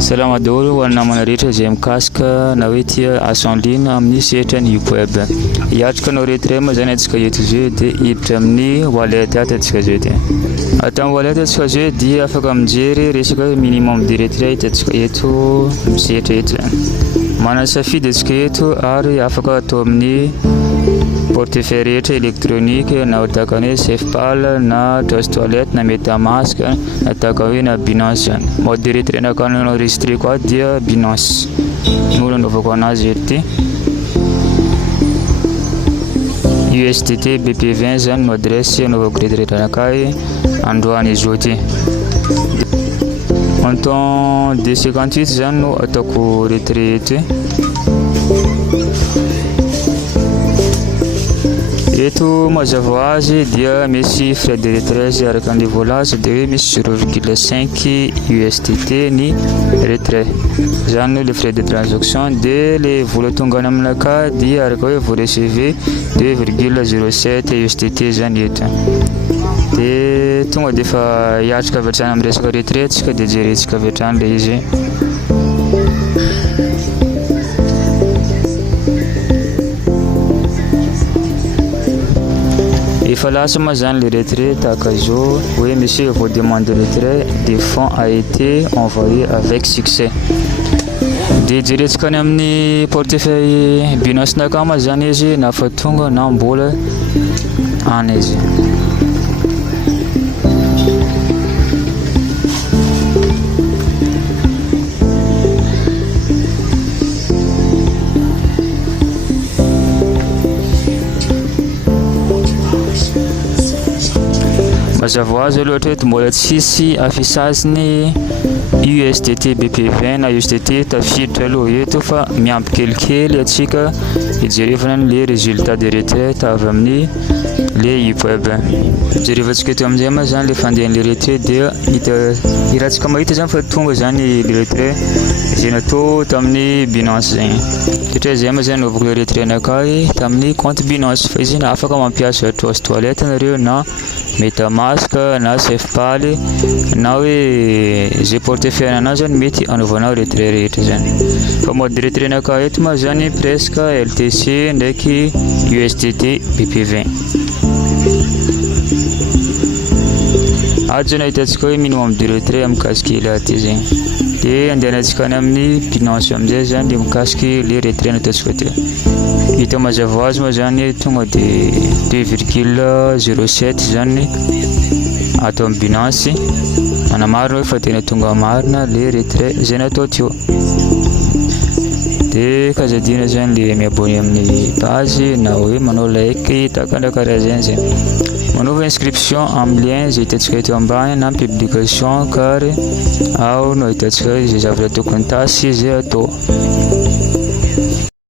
Salama daholo ho an'ny namana rehetra izay mikasika na hoe tia asa en ligne amin'ny sehatra ny web. Hiatrika anao rehetra moa zany antsika eto zao dia hiditra amin'ny wallet atantsika zao dia. Atao amin'ny wallet atsika zao dia afaka mijery resaka minimum de retrait hitantsika eto amin'ny sehatra eto zany. Manana safidy atsika eto ary afaka atao amin'ny portefeuille rehetra électronique na tahaka hoe SafePal na Trust Wallet na MetaMask na tahaka hoe na Binance zany. Mode de retrait nakany enregistré koa dia Binance. No nanaovako anazy eto. USDT BP20 zany no adresse anaovako retrait anakay androany izy ty. Montant de 58 zany no ataoko retrait eto. Eto mazava azy dia misy frais de retrait araka ny volazy dia misy 0,5 USDT ny retrait. Zany le frais de transaction dia le vola tonga aminakay dia araka hoe vous recevez 2,07 USDT zany eto. Dia tonga dia efa hiatrika avy hatrany amin'ny resaka retrait tsika dia jerentsika avy hatrany le izy. Efa lasa moa zany le retrait tahaka izao hoe monsieur votre demande de retrait des fonds a été envoyé avec succès. Dia jerentsika any amin'ny portefeuille Binance nakama zany izy na fa tonga na mbola any izy. Mazava azy loatra hoe mbola tsisy afisaziny USDT BP20 na USDT tafiditra aloha eto fa miampy kelikely atsika hijerevana le résultat de retrait avy amin'ny le web. Jerevantsika eto amin'izay moa zany le fandehan'le retrait dia irahantsika mahita zany fa tonga zany le retrait izay natao tamin'ny Binance zany. Satria zay moa zany naovako le retrait anakay tamin'ny compte Binance fa izy afaka mampiasa Trust Wallet nareo na MetaMask na SafePal na hoe zay portefeuille anazy zany mety anaovanao retrait rehetra zany. Fa mode de retrait anakay eto moa zany presque LTC ndraiky USDT BP20. Ajo nahitantsika hoe minimum de retrait mikasiky le aty zany. Dia andehanantsika any amin'ny Binance amin'izay zany dia mikasiky le retrait nataontsika teo. Hita mazava azy moa zany tonga dia 2,07 zany atao amin'ny Binance. Manamarina hoe fa tena tonga marina le retrait zay natao teo. Dia kazadina zany le miabony amin'ny page na hoe manao like tahaka karaha zany. Manova inscription amin'ny lien zay hitantsika eto ambany na publication kary ao no hitantsika izay zavatra tokony tasy izay atao.